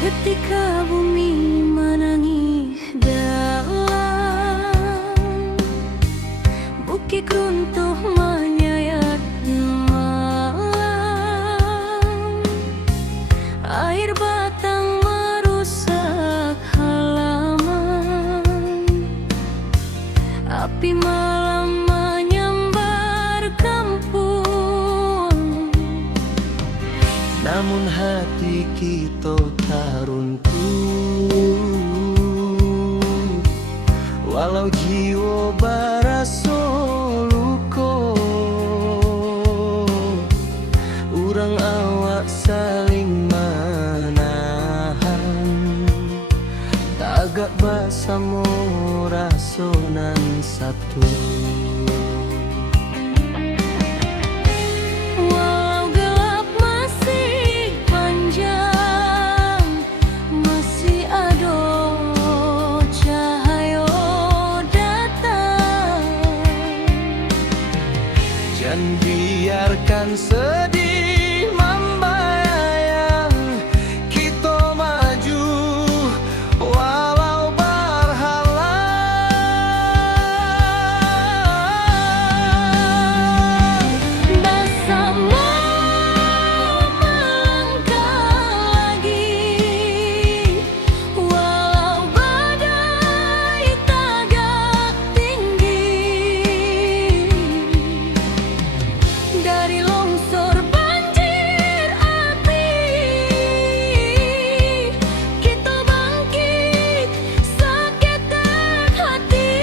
Ketika bumi menangis dalam, bukit runtuh menyayat malam, air batang merusak halaman, api malam menyambar kampung. Namun hati kita tak runtuh, walau jiwa barasa luka. Urang awak saling menahan, tagak bersama rasonan satu. Dan biarkan sedih membayang, kita maju walau berhalang. Bersama melangkah lagi, walau badai tagak tinggi. Dari longsor banjir api, kita bangkit seketek hati.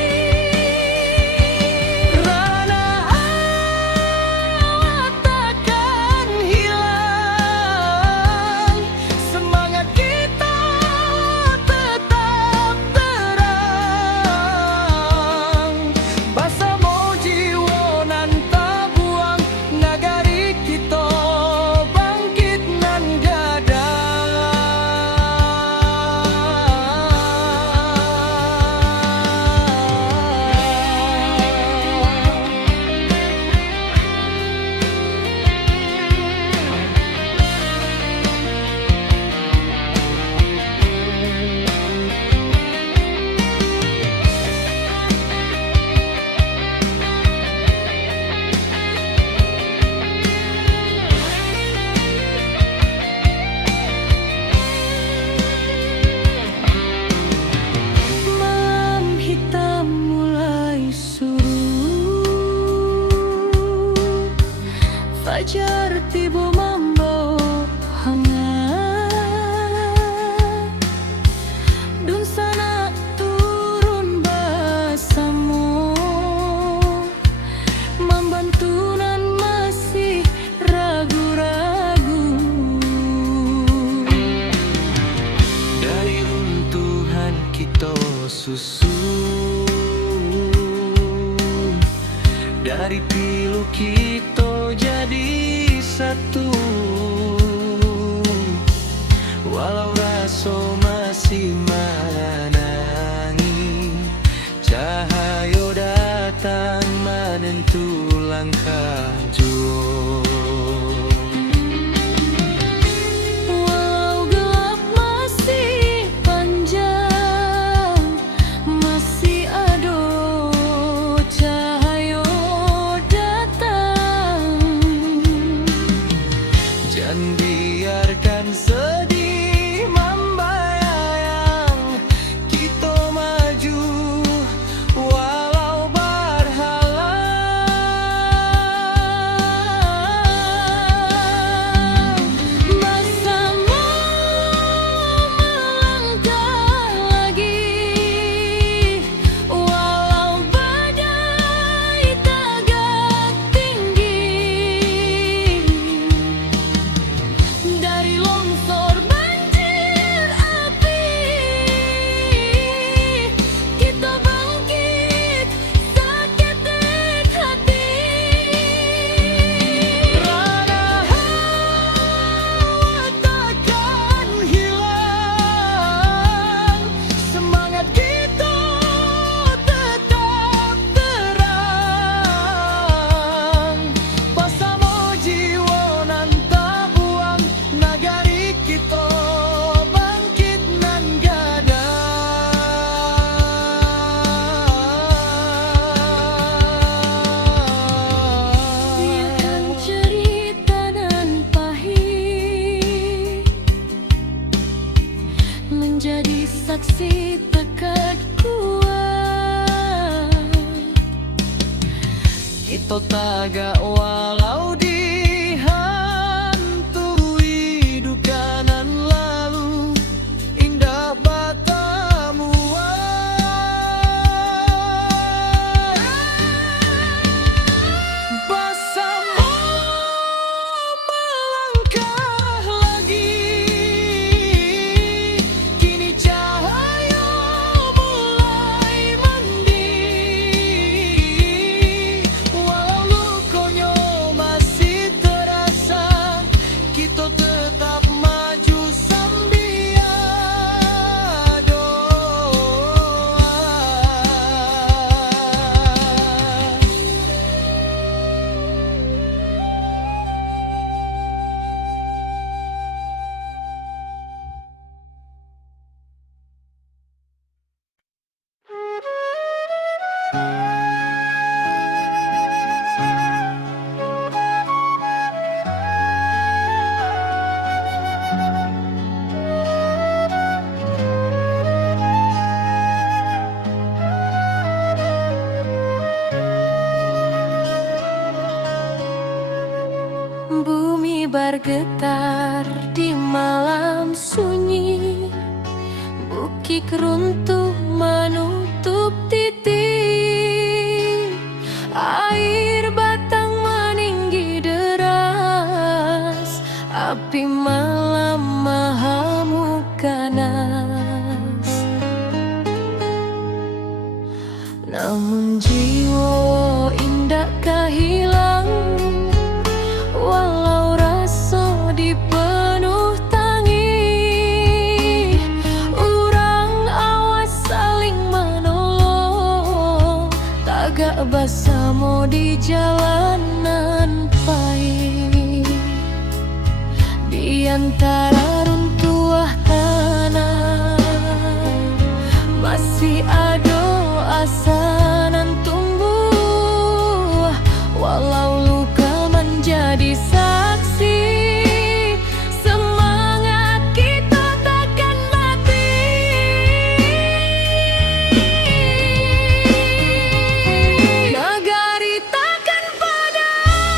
Rana awak takkan hilang, semangat kita tetap terang. Bersama jiwa nan tak buang, nagari kita bangkit nan gadang. Malam hitam mulai surut, fajar tiba membawa hangat. Dun sana turun bersama, membantu nan masih ragu-ragu. Dari runtuhan kita susun, dari pilu kita jadi satu. Walau rasa masih menangi, cahaya datang menentu langkah jua. Walau gelap masih panjang, masih ada cahaya datang. Jangan biarkan sedih membayang, kita maju walau menjadi saksi tekad kuat. Kita tagak walau dihantui duka nan lalu, indah batamu bersama melangkah lagi. Kini cahaya mulai mandi, walau lukonya masih terasa, kita tetap maju sambil doa. Bumi bergetar di malam sunyi, bukit runtuh menutup titik, air batang meninggi deras, api malam mengamuk ganas. Namun jiwa indah kehilang, walau rasa dipenuh tangis. Urang awas saling menolong, tagak bersama di jalanan pahit. Di antara runtuh tanah masih ada asa nan tumbuh, walau luka menjadi saksi, semangat kita takkan mati. Negari takkan padam,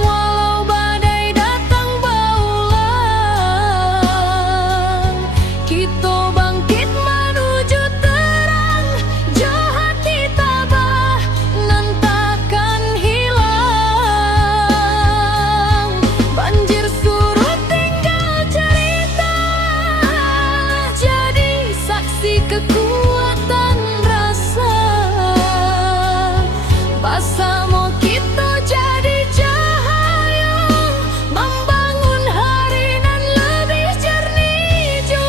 walau badai datang berulang. Kita bangkit menuju terang, jahat ditabah nan takkan hilang. Banjir surut tinggal cerita, jadi saksi kekuatan rasa. Bersama kita jadi cahaya, membangun hari nan lebih jernih jua.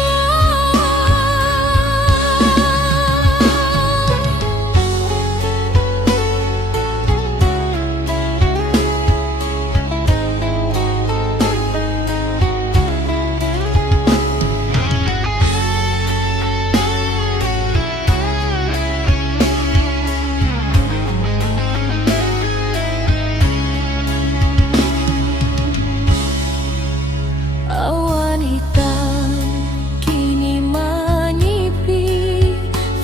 Awan hitam kini menyipi,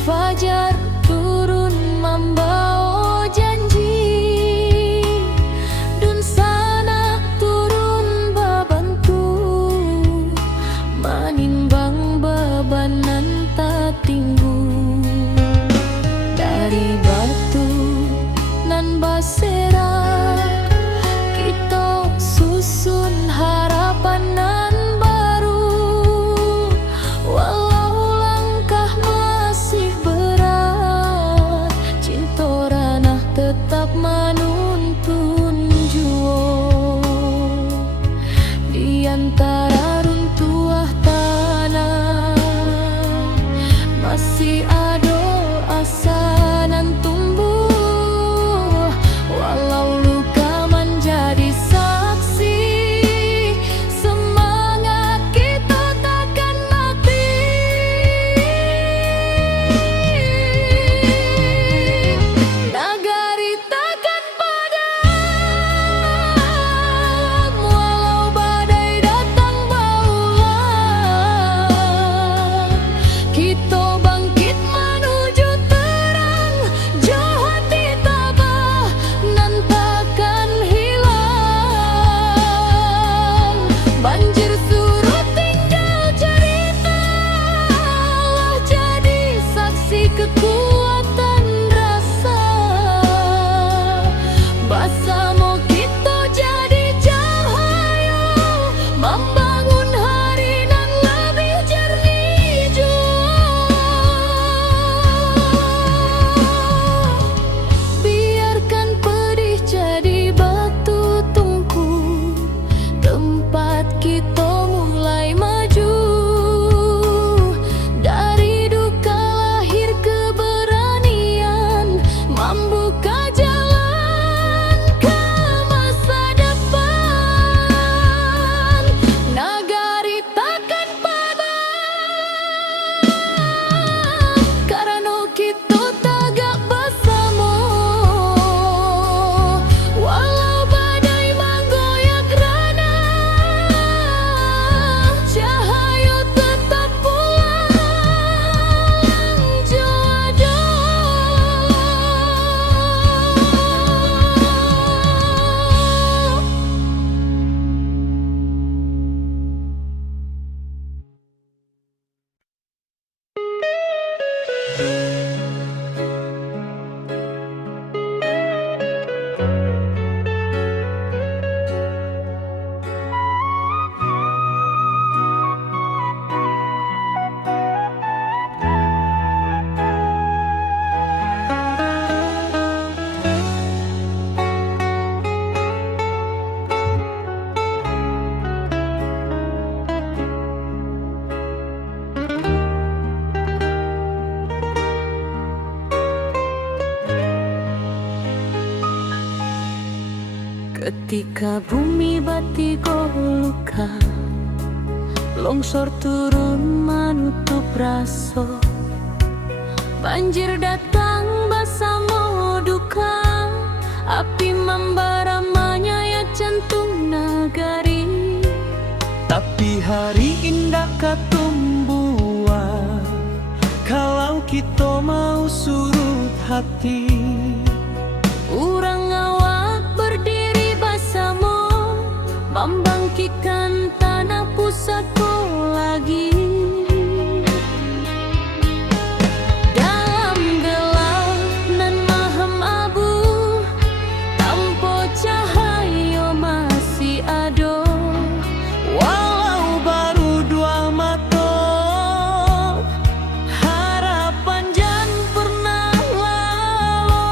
fajar turun membawa janji. Dun sana turun babantu, menimbang beban nan tak tinggu. Dari batu nan basera, kita susun harapan nan baru. Walau langkah masih berat, cinta ranah tetap menuntun jua. Di antara runtuh tanah masih ada asa nan tumbuh, walau luka menjadi saksi, semangat kita takkan mati. Negari takkan padam, walau badai datang berulang. Ketika bumi batigo luka, longsor turun menutup raso, banjir datang bersama duka, api membara menyayat jantung nagari. Tapi hari indah katumbuhan kalau kita mau surut hati. Urang awak berdiri bersama, membangkitkan tanah pusatku lagi. Dalam gelap nan mahem abu, tanpa cahaya masih ada. Walau baru dua mata, harapan jan pernah lalu.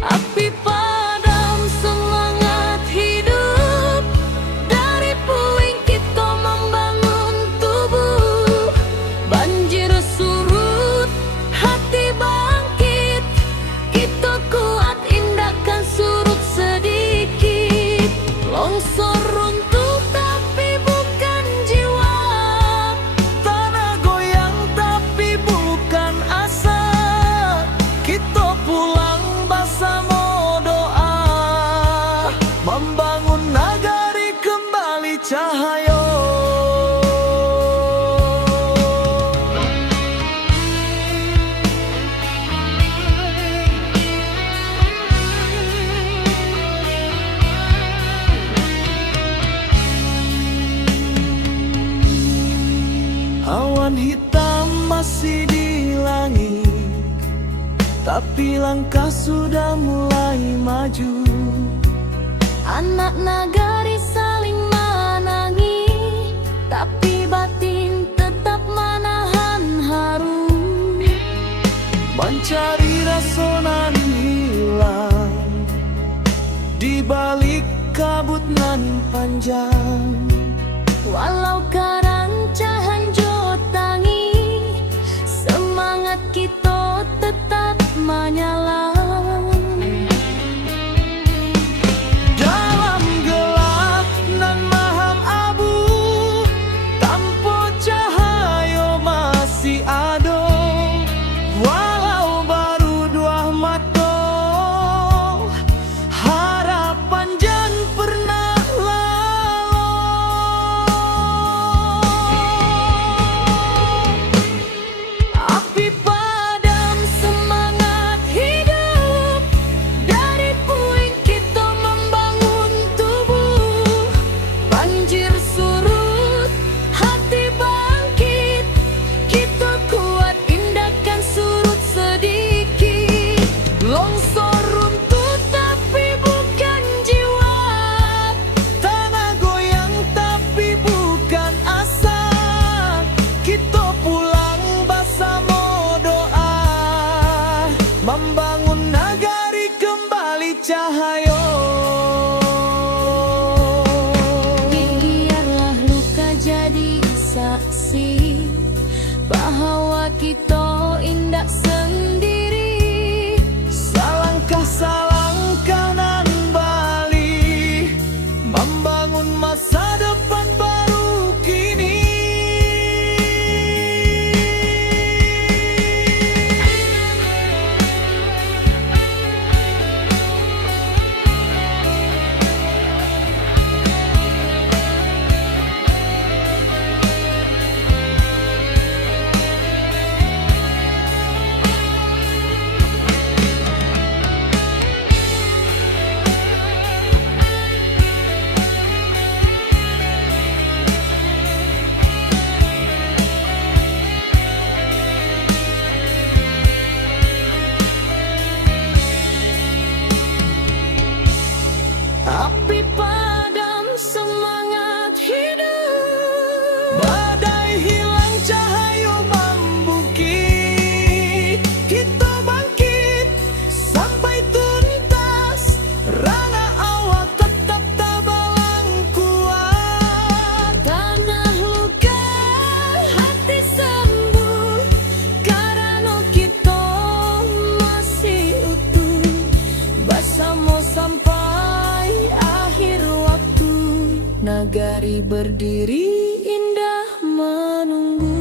Api padam semangat hidup, dari puing kita membangun tubuh. Banjir surut, hati bangkit, kita kuat indahkan surut sedikit. Longsor runtuh tapi bukan jiwa, Tanah goyang tapi bukan asa. Kita pulang bersama doa, membangun nagari kembali cahaya. Awan hitam masih di langit, tapi langkah sudah mulai maju. anak nagari saling menangi, tapi batin tetap menahan haru. Mencari rasa nan hilang di balik kabut nan panjang. Walau kerancahan jotangi, semangat kita tetap menyala. Dalam gelap nan maham abu, tanpa cahaya masih ada. Walau baru dua mata, harapan jan pernah lalu. Api padam semangat hidup, Nagari berdiri indah menunggu.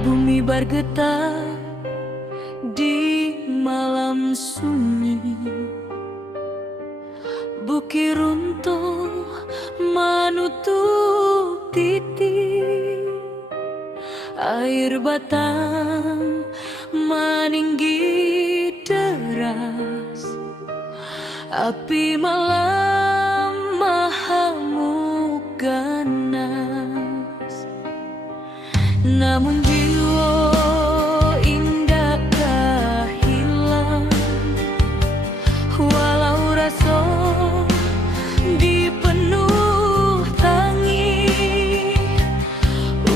Bumi bergetar di malam sunyi, bukit runtuh menutup titik, air batang meninggi deras, api malam mahamuk ganas. Namun jiwa indakkah hilang, walau rasa dipenuh tangi,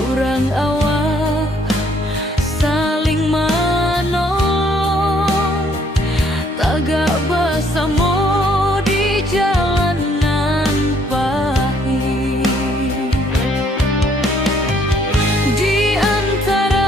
urang awak saling menolong, tagak bersama di jalanan pahit. Di antara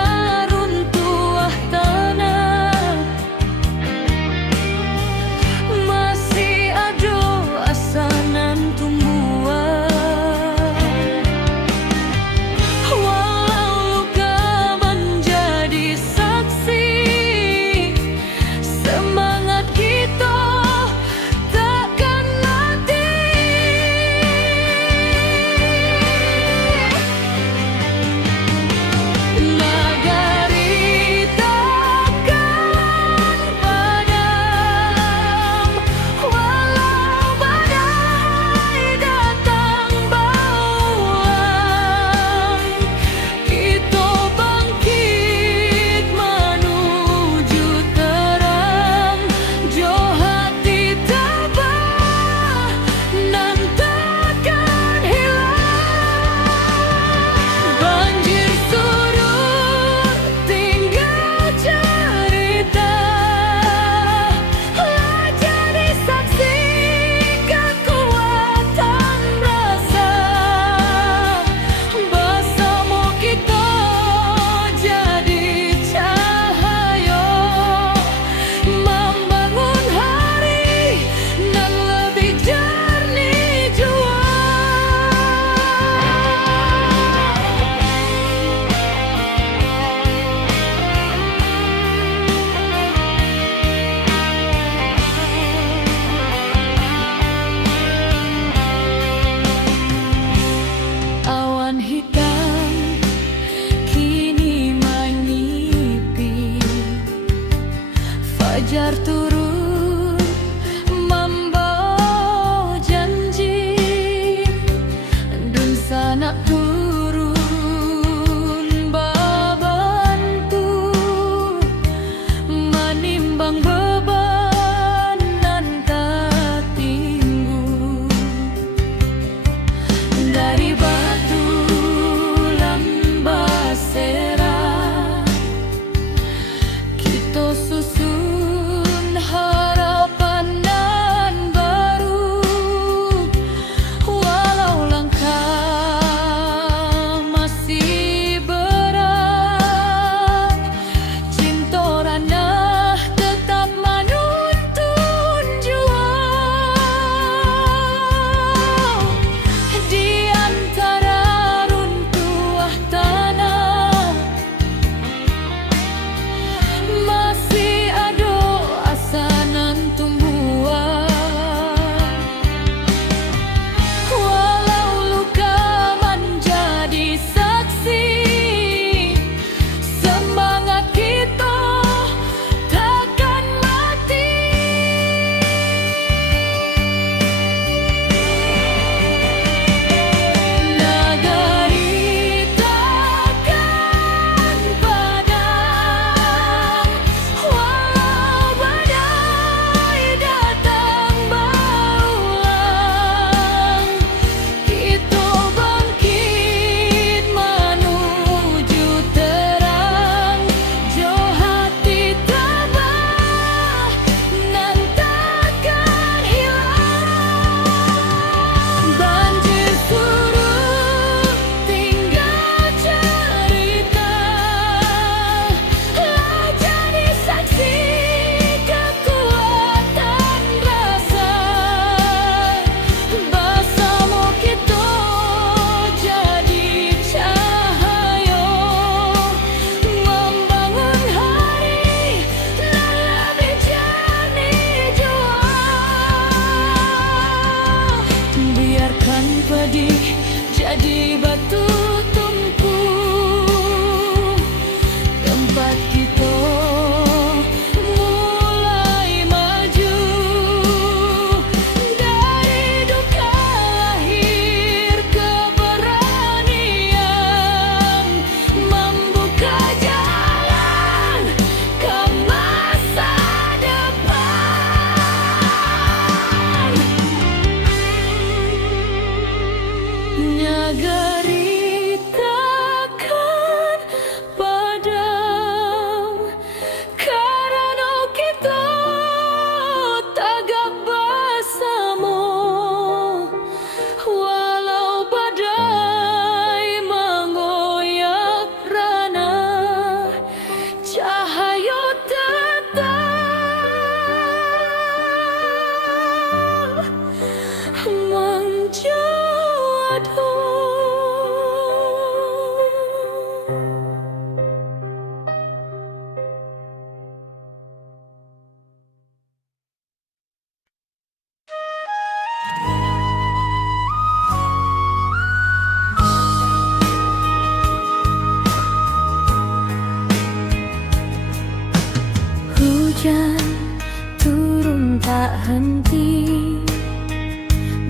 tak henti.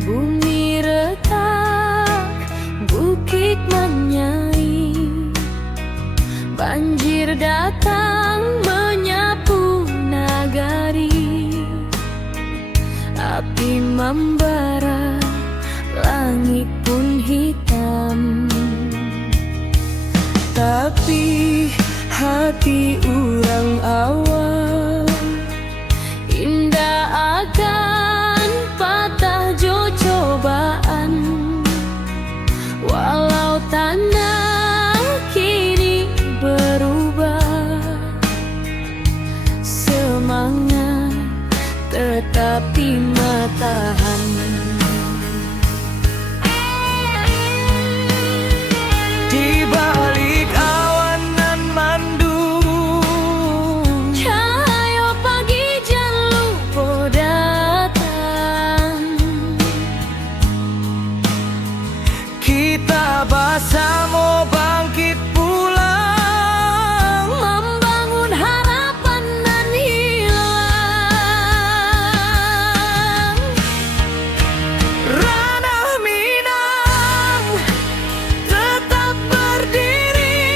Bumi retak, bukit menyai, banjir datang menyapu nagari. Api membara, langit pun hitam. Tapi hati orang awam indah akan patah jo cobaan. Walau tanah kini berubah, semangat tetap tahan. Di balik awan nan mandung, Cahaya pagi jan lupa datang. kita bersama bangkit pulang, Membangun harapan nan hilang. ranah Minang tetap berdiri,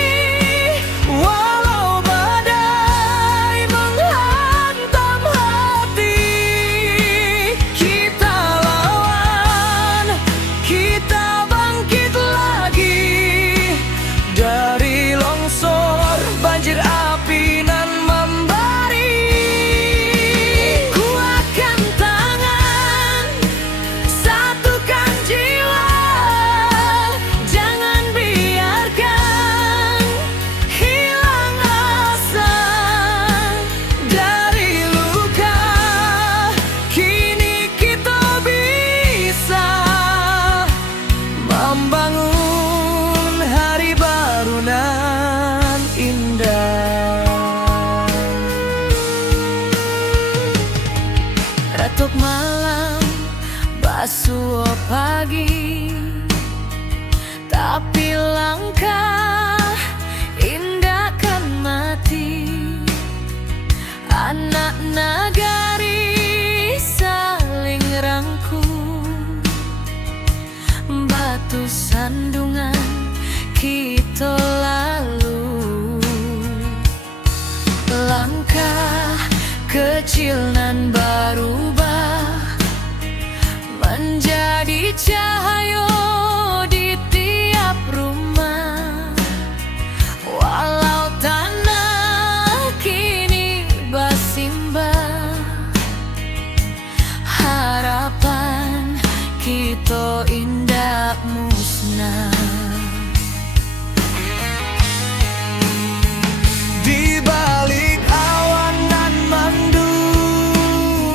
walau badai menghantam hati. Kita lawan, kita bangkit lagi dari longsor, banjir api nan membari. Kuatkan tangan, satukan jiwa, jangan biarkan hilang asa. Dari luka kini kita bisa membangun hari baru nan indah. Retuk malam, basuh pagi, tapi langkah indah kan mati. Anak nagari saling rangkul, batu sandungan kita lalu. Langkah kecil nan berubah menjadi cahaya di tiap rumah. Walau tanah kini bersimbah, harapan kita indah musnah. Di balik awan nan mandung,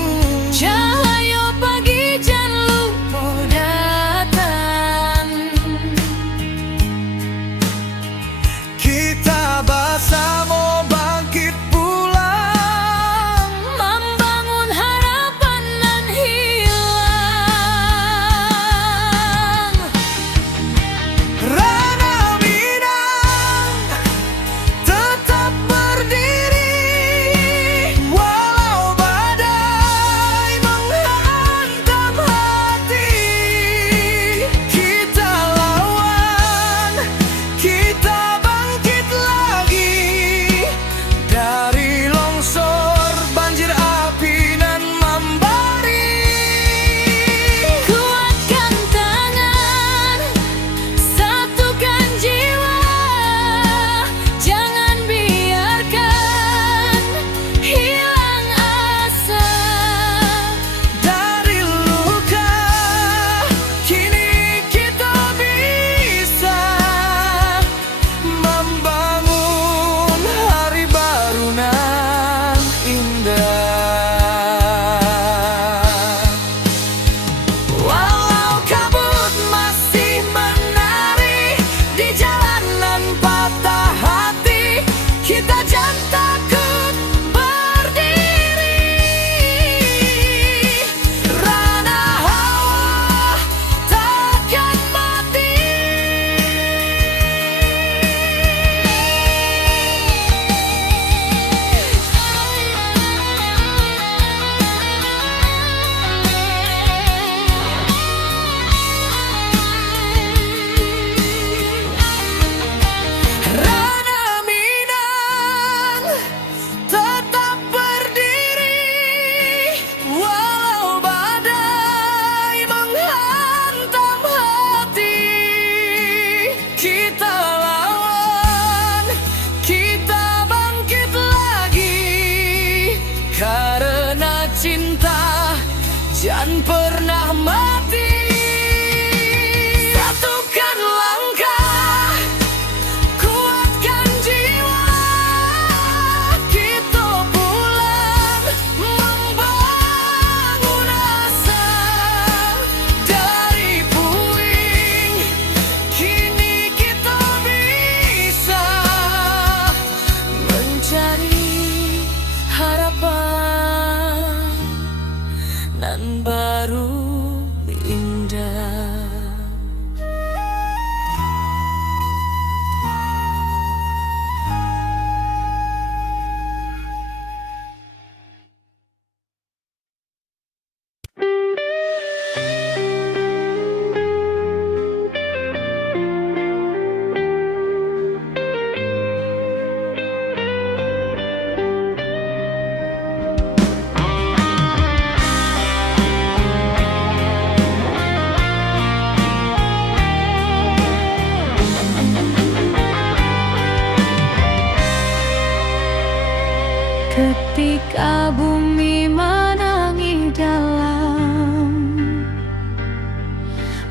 Ketika bumi menangis dalam,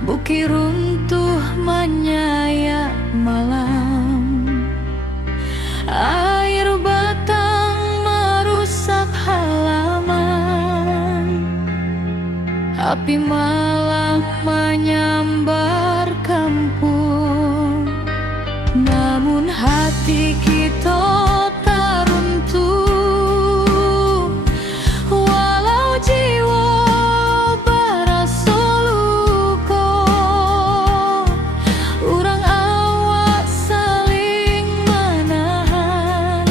bukit runtuh menyayat malam, air batang merusak halaman, api malam menyambar kampung. Namun hati kita tak runtuh, walau jiwa berasa luka. Urang awak saling menahan,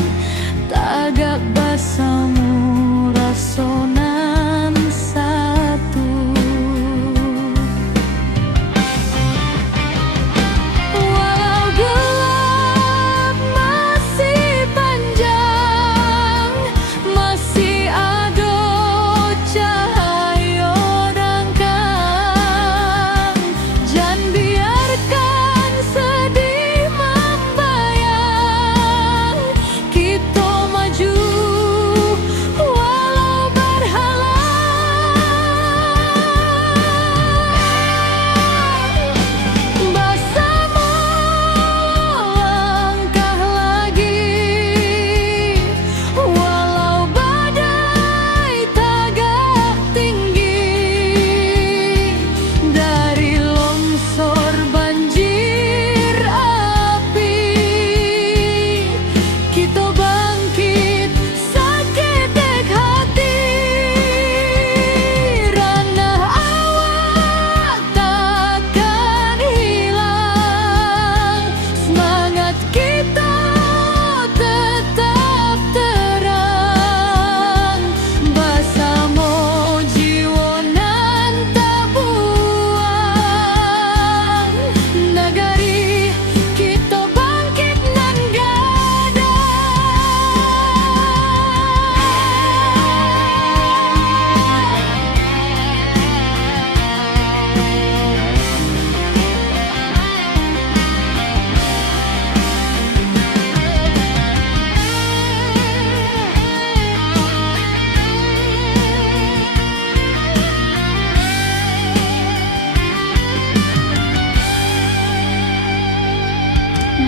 tagak basamu rasonan satu. Walau gelap masih panjang, masih ada cahaya dangkang. Jangan biarkan sedih membayang, kita maju walau berhalang. Bersama langkah lagi, walau badai tagak tinggi. Dari longsor banjir api, kita bangkit seketek hati. Ranah awak takkan hilang, semangat kita tetap terang. Bersama jiwa nan tak buang, negari kita bangkit nan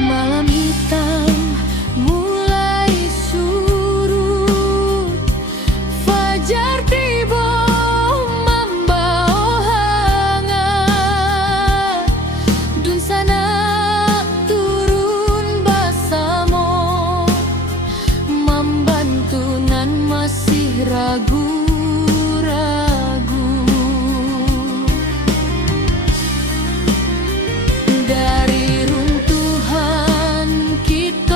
malam hitam mulai surut, fajar tiba membawa hangat. Dun sana turun bersama, membantu nan masih ragu-ragu. Dari runtuhan kita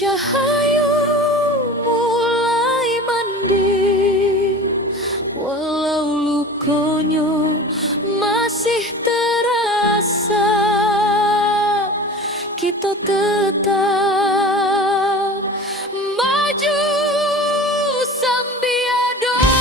Cahayu mulai mending, walau lukonyo masih terasa. Kita tetap maju sambil doa.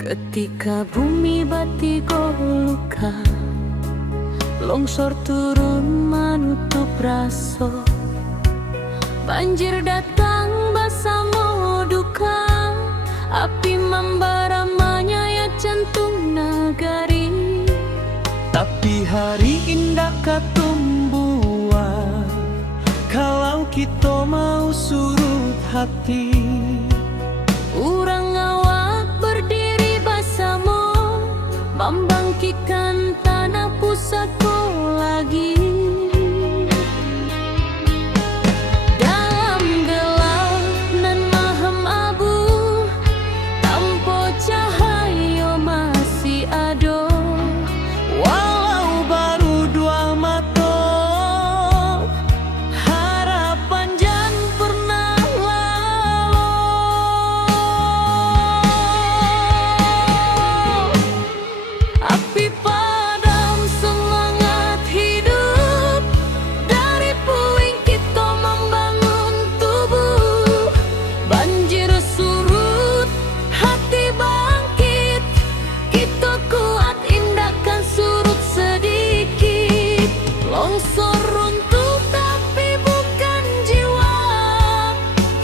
Ketika bumi batigo luka, longsor turun menutup raso, banjir datang basamo duka, api membara menyayat jantung nagari. Tapi hari indah katumbuhan, kalau kita mau surut hati. Urang awak berdiri basamo, membangkitkan tanah pusako lagi. Dalam gelap nan maham abu, tanpa cahaya masih ada. Walau baru dua mata, harapan jan pernah lalu. Api padam semangat hidup, dari puing kita membangun tubuh. Banjir surut, hati bangkit, kita kuat indahkan surut sedikit. Longsor runtuh tapi bukan jiwa,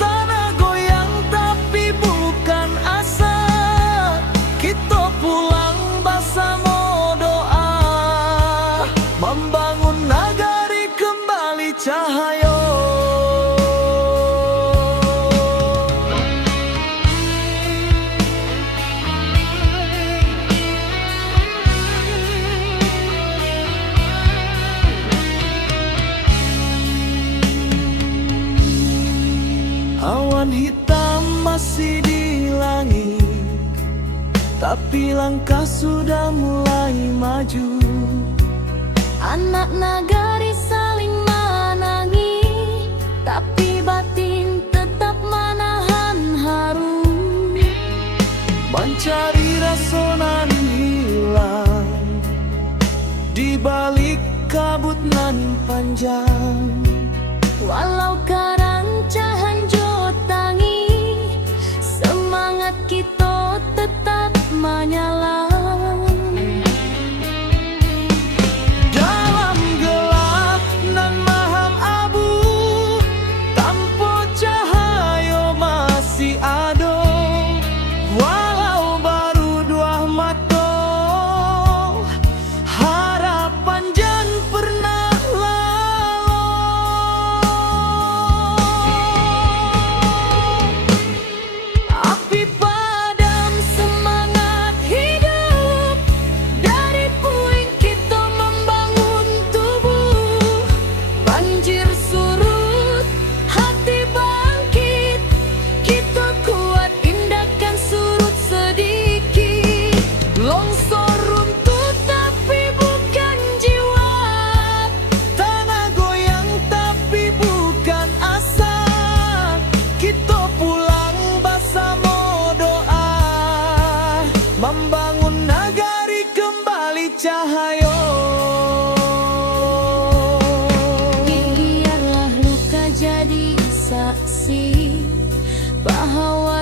Tanah goyang tapi bukan asa. Kita pulang bersama doa, membangun nagari kembali cahaya. Awan hitam masih di langit, tapi langkah sudah mulai maju. anak nagari saling menangi, tapi batin tetap menahan haru. Mencari rasa nan hilang di balik kabut nan panjang. Walau karancahan jotangi, semangat kita tetap menyala. Dalam gelap nan maham abu, tanpa cahaya masih ada. Walau baru dua mata, harapan jan pernah lalu. Api padam semangat hidup, dari puing kita membangun tubuh. Banjir surut, hati bangkit, kita kuat indahkan surut sedikit. Longsor runtuh tapi bukan jiwa, tanah goyang tapi bukan asa. Kita pulang bersama doa, membangun nagari kembali cahaya. Biarlah luka jadi saksi bahwa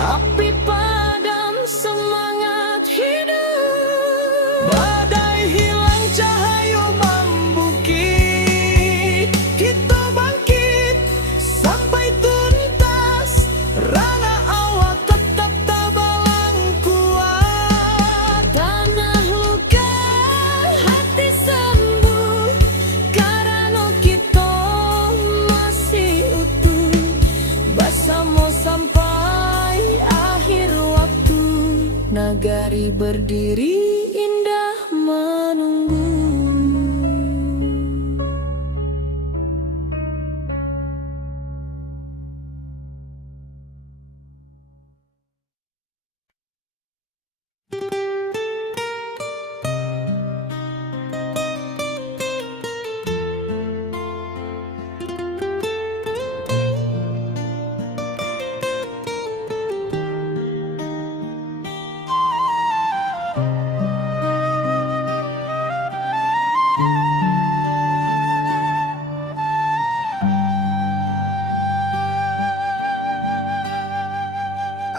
api padam semangat hidup. Badai hilang cahaya membukit, kita bangkit sampai tuntas. Rana awak tetap tabalang kuat. Tanah luka hati sembuh, karena kita masih utuh. Bersama sampai akhir waktu, nagari berdiri indah menunggu.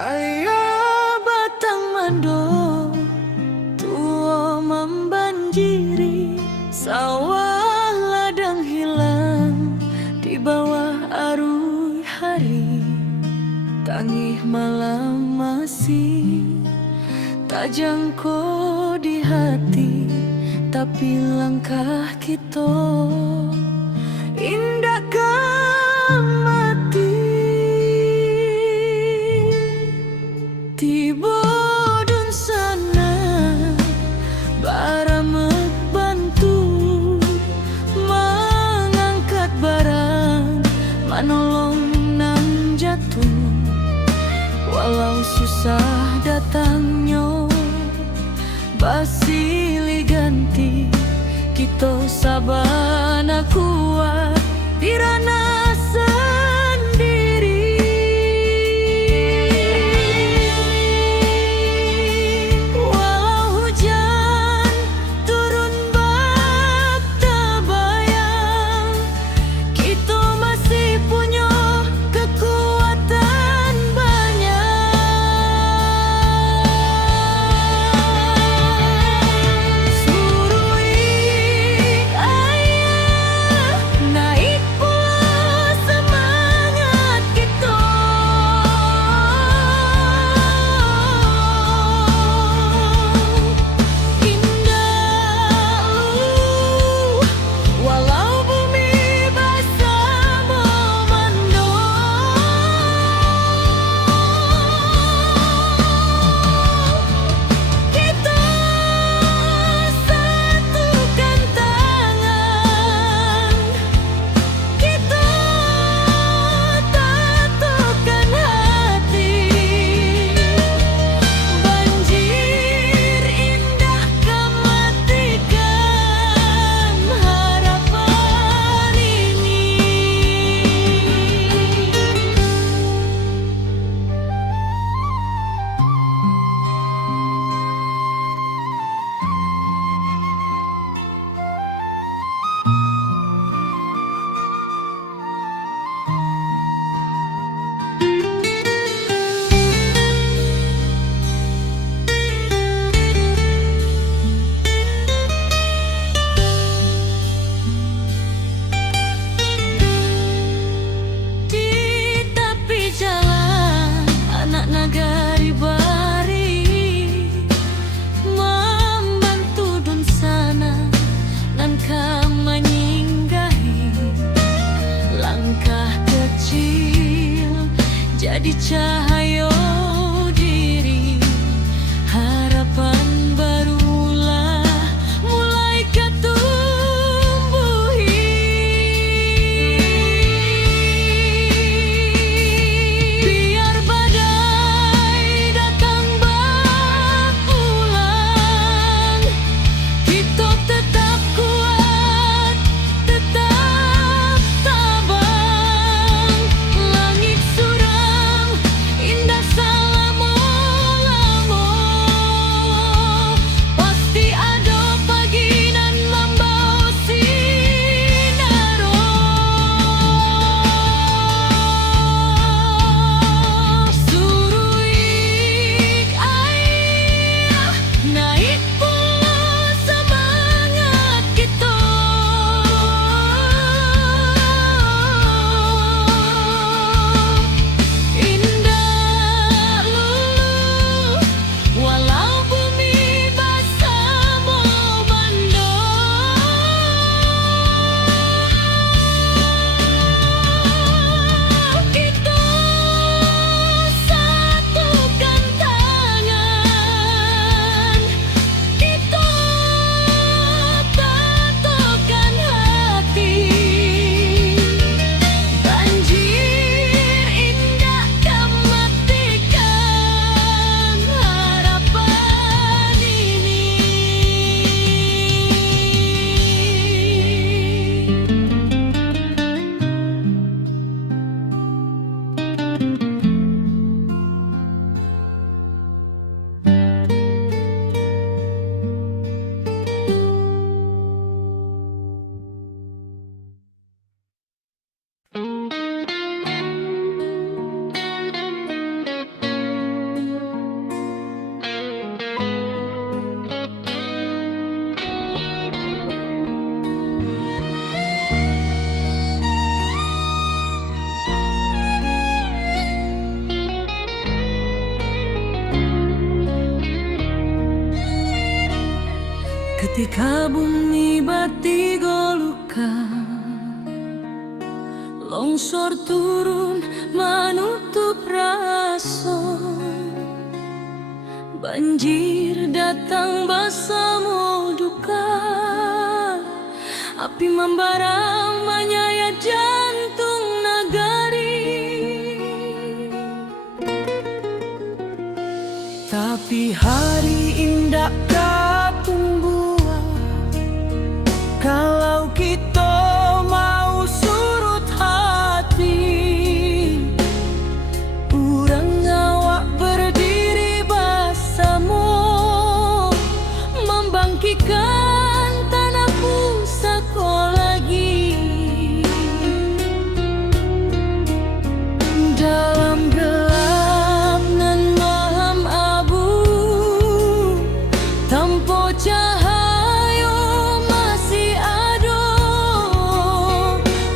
Ayah batang mando tua membanjiri, sawah ladang hilang di bawah arus hari. Tangih malam masih tak jangkau di hati, tapi langkah kita indahkan mati. Tiba dun sana baramek bantu mengangkat barang, manolong nang jatuh. Walau susah datangnya basilih ganti, kita sabana kuat dirana sendiri. Walau hujan turun bak tabayang, kita masih punya kekuatan banyak. Surui ayah naik pulang Ketika bumi bati golukan, longsor turun menutup rason, banjir datang bersama duka, api membara menyayat jantung nagari. Tapi hari indah kapung buah, kalau kita mau surut hati, urang awak berdiri bersama, membangkitkan tanah pusaka lagi. Dalam gelap nan malam abu, tanpa cahaya masih ada,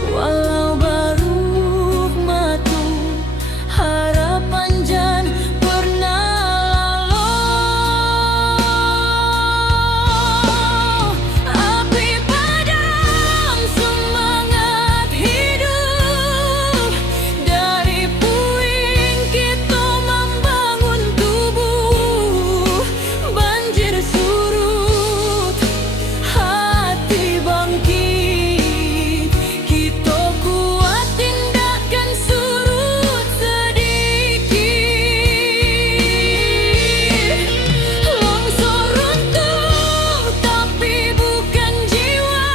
walau baru matu harapan jan pernah lalu. Api padam semangat hidup, dari puing kita membangun tubuh. Banjir surut, hati bangkit, kita kuat tindakan surut sedikit. Longsor runtuh tapi bukan jiwa,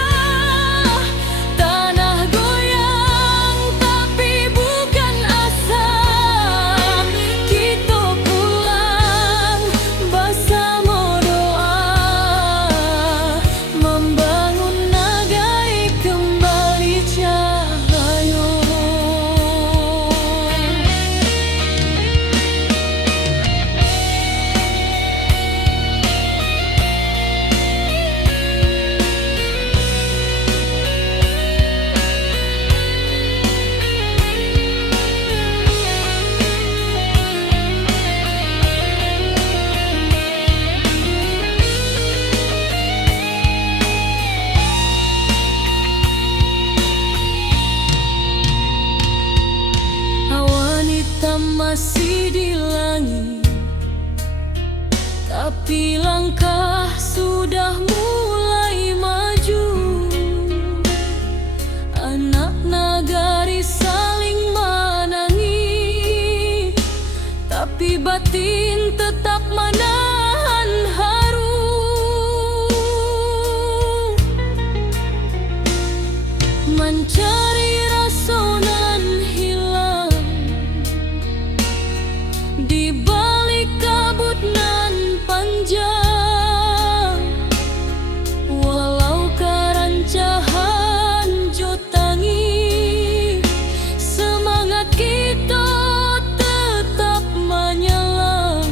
tanah goyang tapi bukan asa. Kita pulang bersama doa, membangun Nagai kembali cahaya. Awan hitam masih di langit, tapi langkah sudah mulai maju. Anak nagari saling menangis, tapi batin tetap menahan haru. Mencari rasa nan hilang di balik kabut nan panjang, walau kerancahan jotangi, semangat kita tetap menyelam.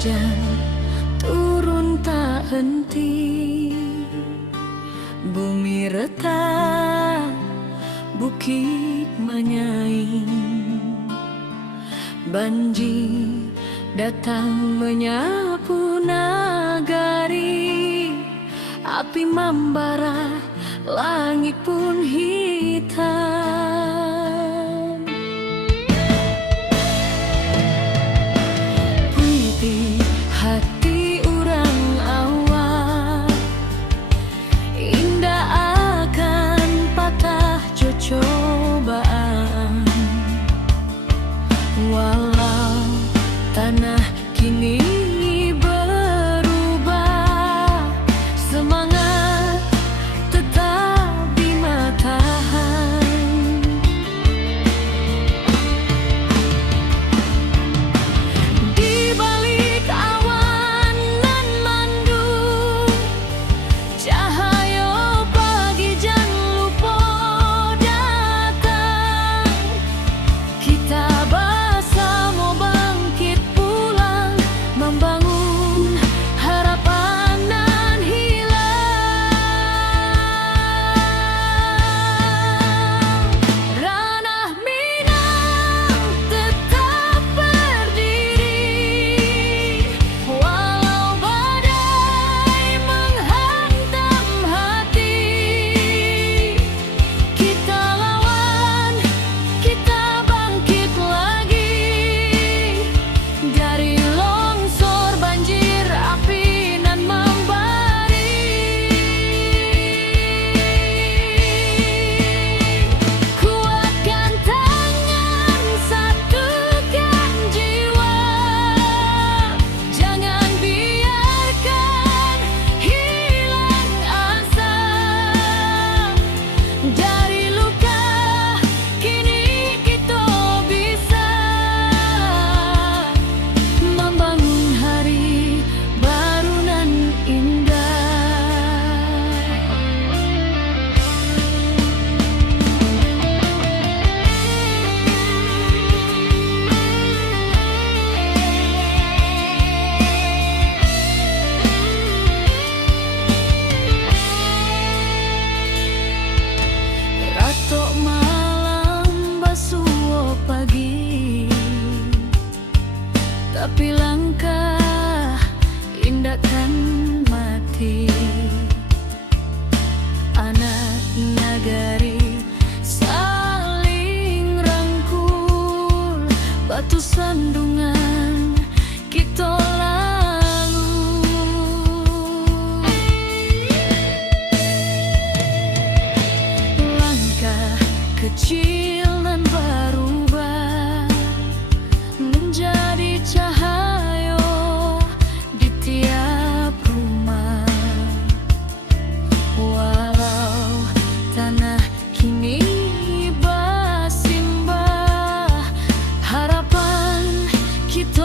hujan turun tak henti, bumi retak, bukit menyaing, banjir datang menyapu nagari, api membara, langit pun hitam. Puiti hati orang awak, indah akan patah cobaan. Walau tanah kini berubah, semangat tetap di matahan. Di balik awan nan mendung, cahaya pagi jan lupa datang. Kita bersama bangkit pulang, membangun harapan nan hilang. Ranah Minang tetap berdiri, walau badai menghantam hati. Kita lawan, kita bangkit lagi, dari longsor banjir api nan membari. Kuatkan tangan, satukan jiwa, jangan biarkan hilang asa. Dari luka kini kita bisa membangun hari baru nan indah. Ratok malam basuh pagi, tapi langkah indah kan mati. Anak nagari saling rangkul, batu sandungan kita lalu. Langkah kecil nan berubah menjadi cahaya di tiap rumah. Walau tanah kini bersimbah, harapan kita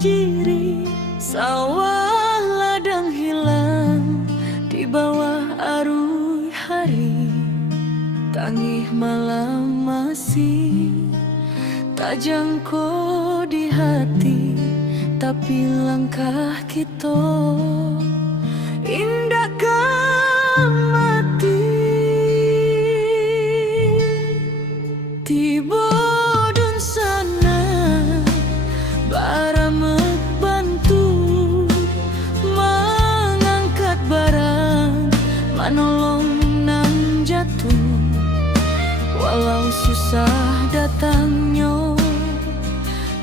banjiri, sawah ladang hilang di bawah arus hari. Tangih malam masih tak jangkau di hati, tapi langkah kita indahkan mati. Tiba dun sana baramek bantu mengangkat barang, manolong nang jatuh. Walau susah datangnya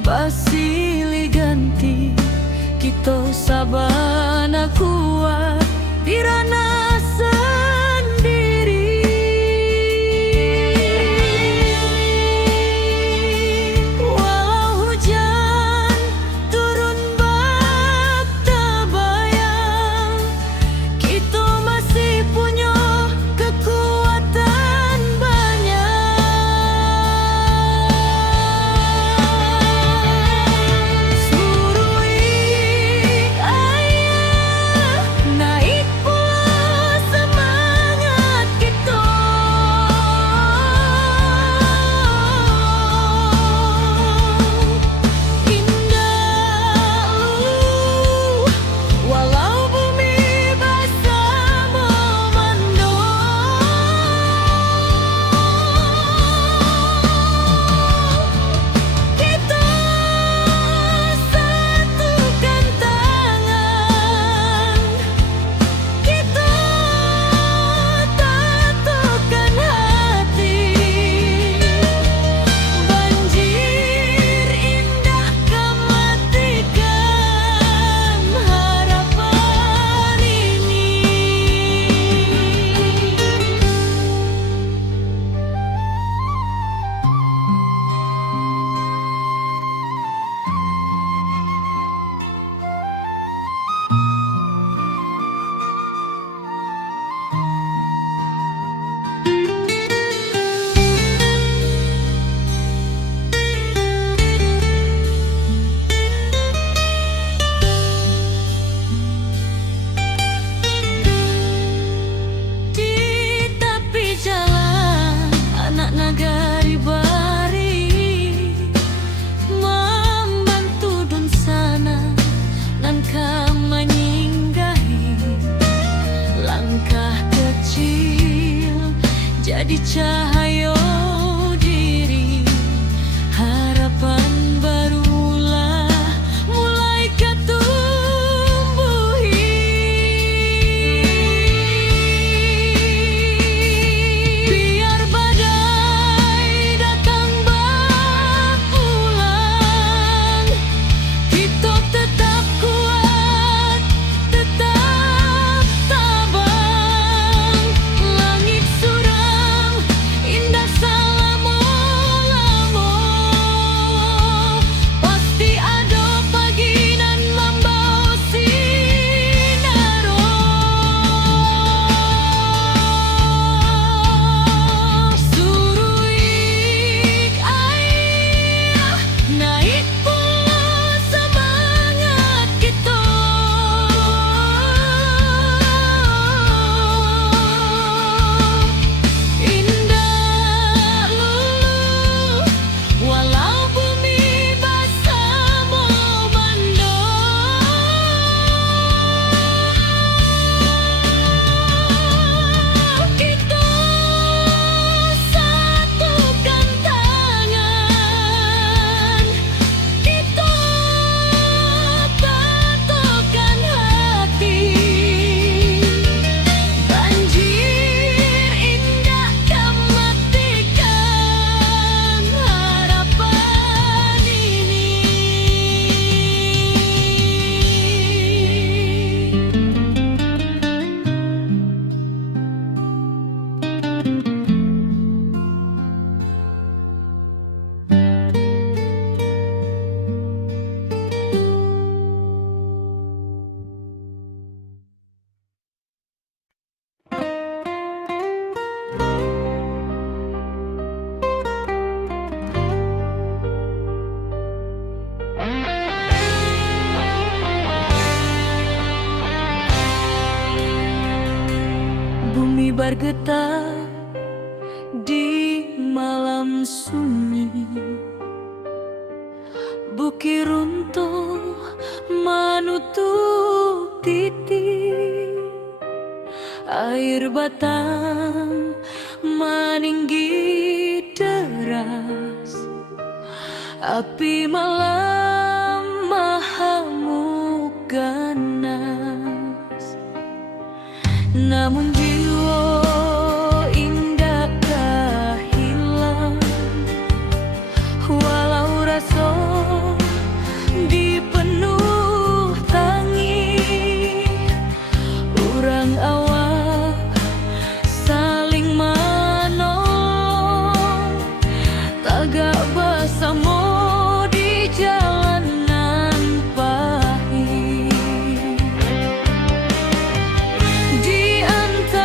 basilih ganti, kita sabana kuat dirana sendiri. Walau hujan turun bak tabayang, kita masih punya kekuatan banyak. Surui ayah naik pula semangat kita. Indah walau bumi basah memandung, kita satukan tangan, kita tatukan hati. Banjir indah kematikan harapan ini. Di tepi jalan anak nagari bari membantu dun sana nan menyinggahi. Langkah kecil jadi cahaya diri, harapan barulah mulai ketumbuhi. Biar badai datang berulang, kita tetap kuat, tetap tabang. Langit suram bergetar di malam sunyi. Bukit runtuh menutup titik, air batang meninggi deras, api malam mahamuk ganas. Namun jiwa indakkah hilang, walau rasa dipenuh tangis. Urang awak saling menolong, tagak bersama di jalanan pahit. Di antara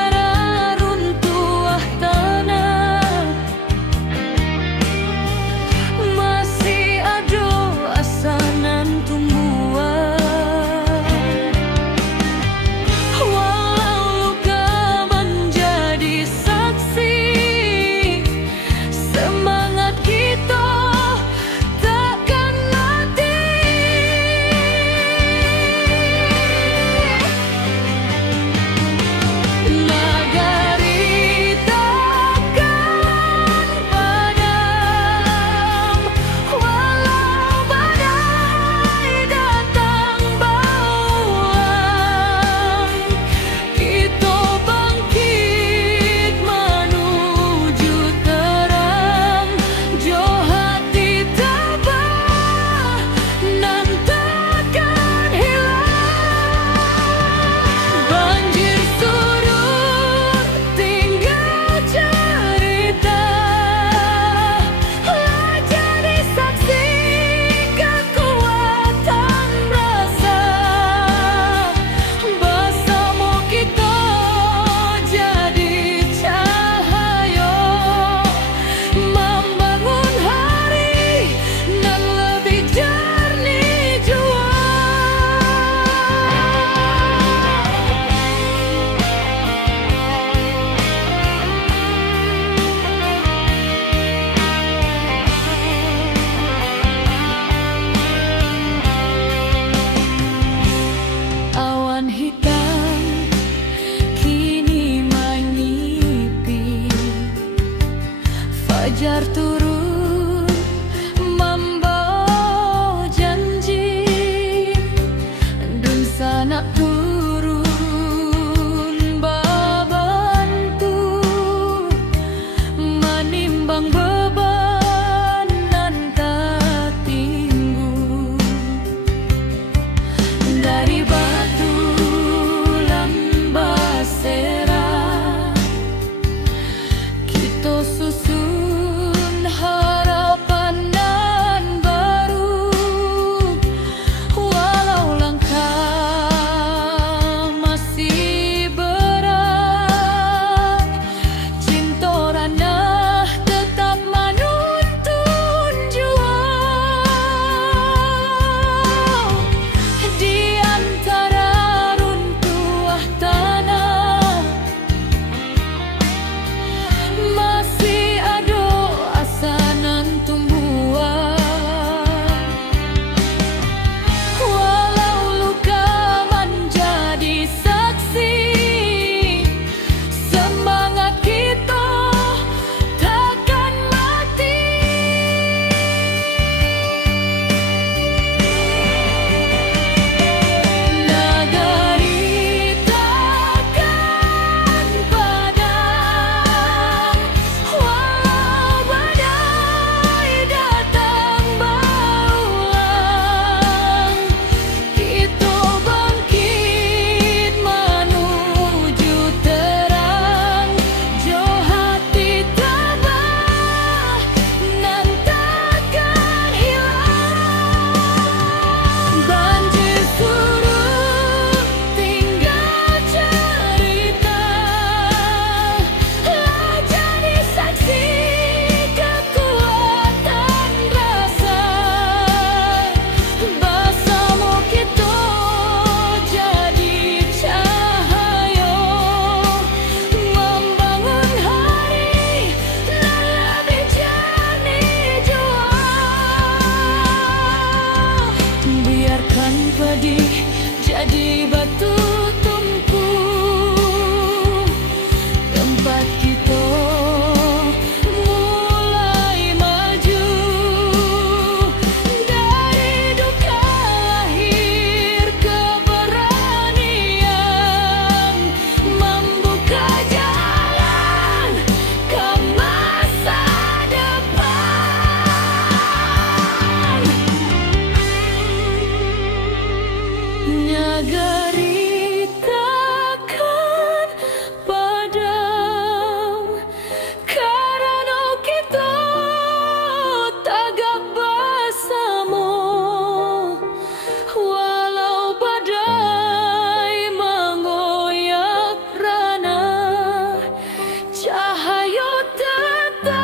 pedih jadi batu tumpul, tempat kita mulai maju. Dari duka lahir keberanian, membuka jalan ke masa depan. Nagari takkan padam karena kita tagak bersama. Walau badai mengoyak rana, cahaya tetap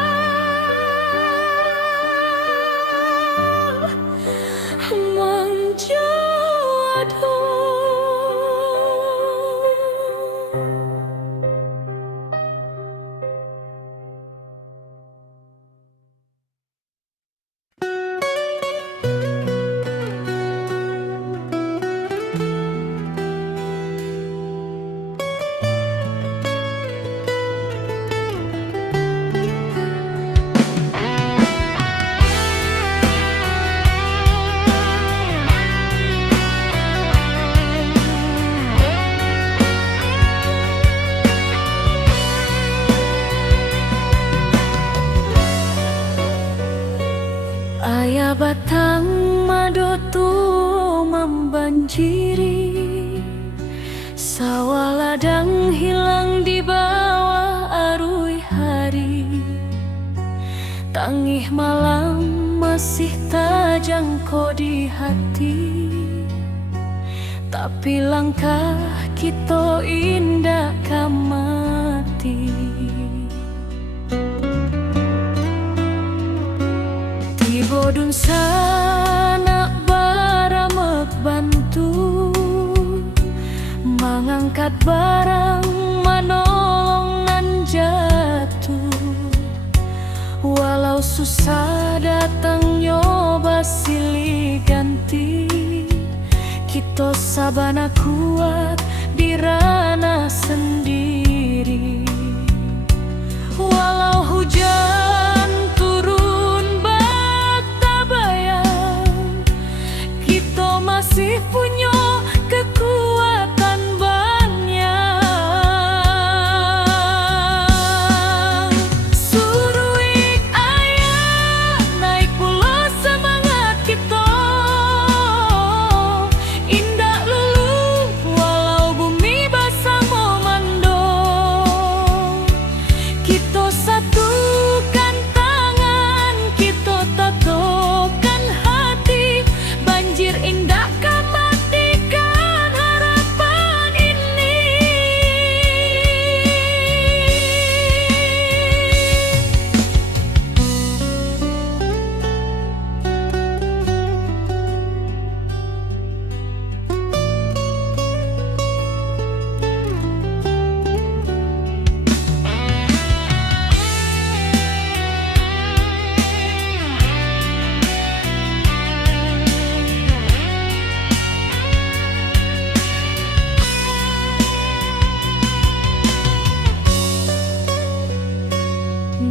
menjadi. Ayah batang madotu membanjiri, sawah ladang hilang di bawah arus hari. Tangih malam masih terjangkau di hati, tapi langkah kita indah kamati. Bodun sana baramek bantu, mengangkat barang manolong nan jatuh. Walau susah datang nyoba silih ganti, kita sabana kuat di ranah sendiri. Walau hujan turun batabayang, kita masih punya kekuatan banyak. Suruik ayah naik pula semangat kita, indah lulu walau bumi basah memando. Kita satukan tangan, kita tatukan hati, banjir indah kan matikan harapan ini.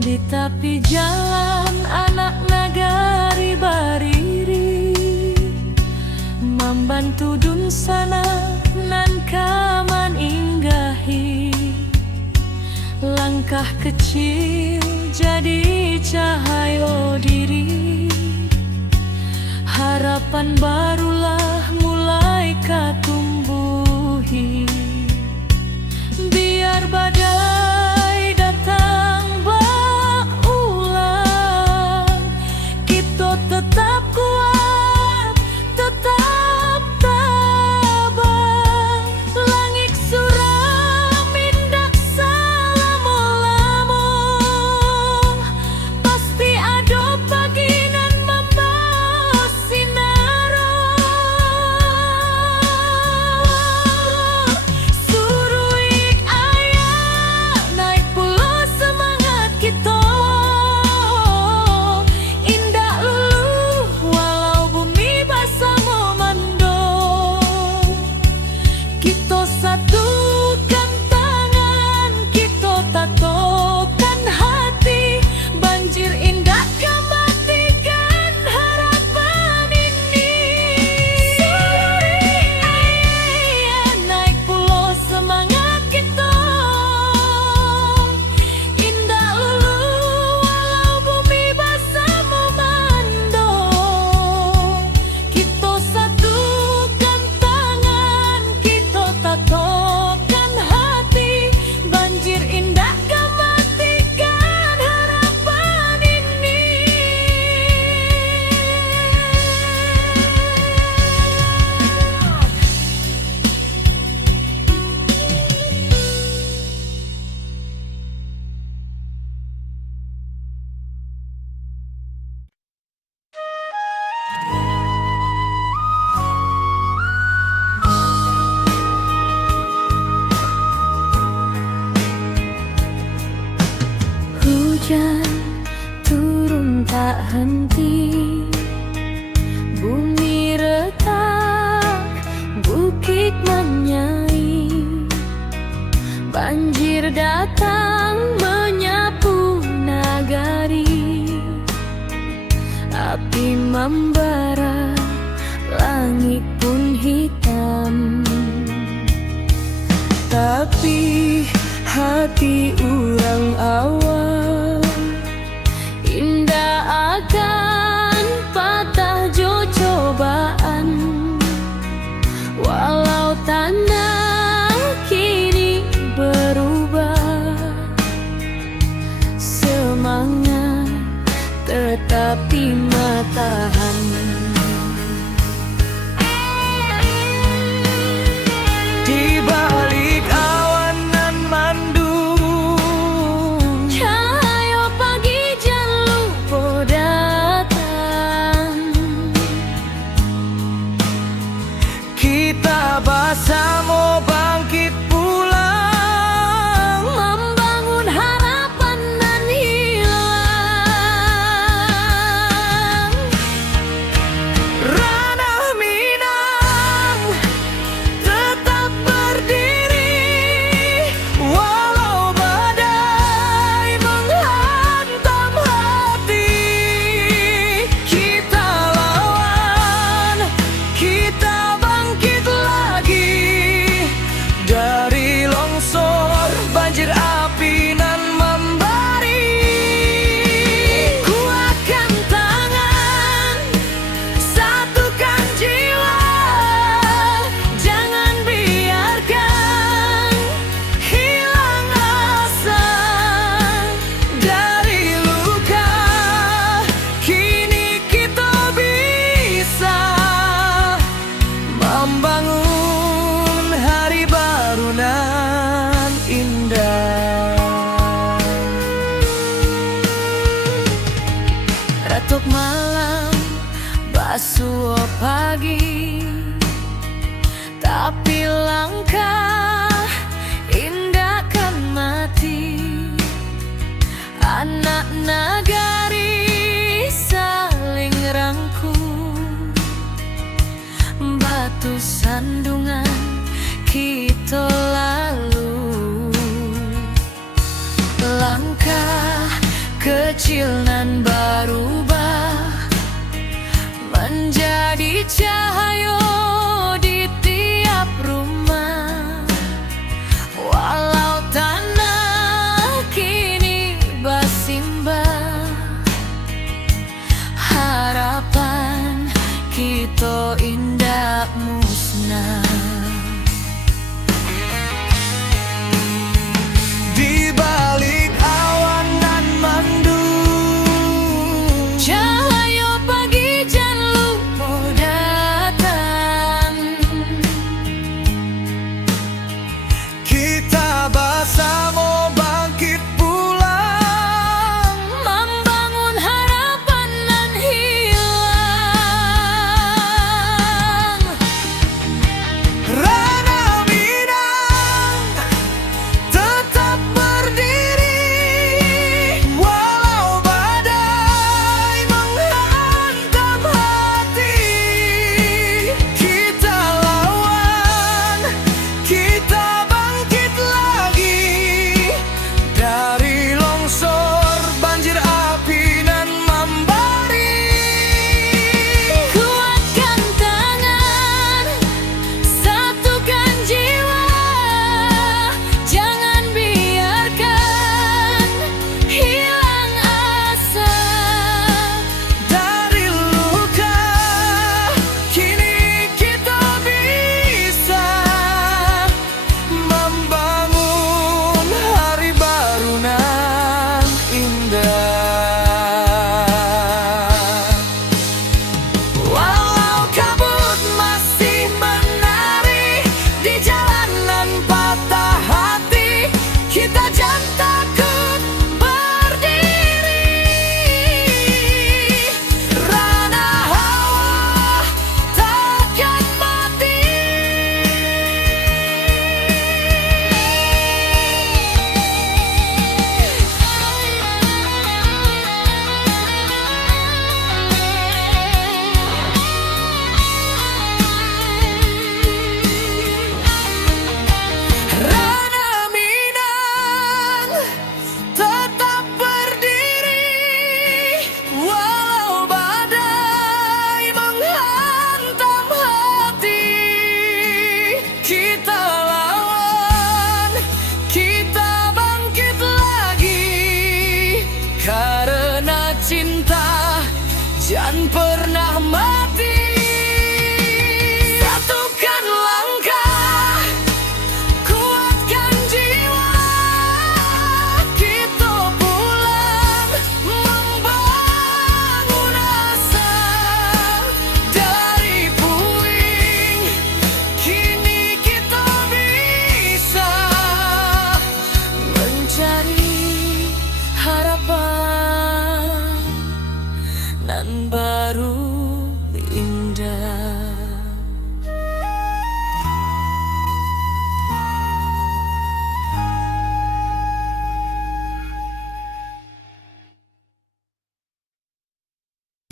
Di tepi jalan anak nagari bariri, membantu dun sana nan kaman inggahi. Langkah kecil jadi cahaya diri, harapan barulah mulai katumbuhi. Biar badai datang berulang, kita tetap kuat, tetap tabah. Langit suram indah selama-lama, pasti ada pagi nan membawa sinar. membara, langit pun hitam. Tapi hati urang awal Indah akan patah jo cobaan, walau tanah kini berubah. Semangat tetapi matahan. di balik awan nan mandung, Cahaya pagi jan lupa datang. kita bersama bangkit pulang, Membangun harapan nan hilang. ranah Minang tetap berdiri, walau badai menghantam hati. Kita lawan, kita bangkit lagi dari longsor banjir api nan membari. Kuatkan tangan, satukan jiwa, jangan biarkan hilang asa. Dari luka kini kita bisa membangun hari baru nan indah. Ratuk malam, basuh pagi, tapi langkah indah kan mati. Anak nagari saling rangkul, batu sandungan kita lalu. Langkah kecil nan baru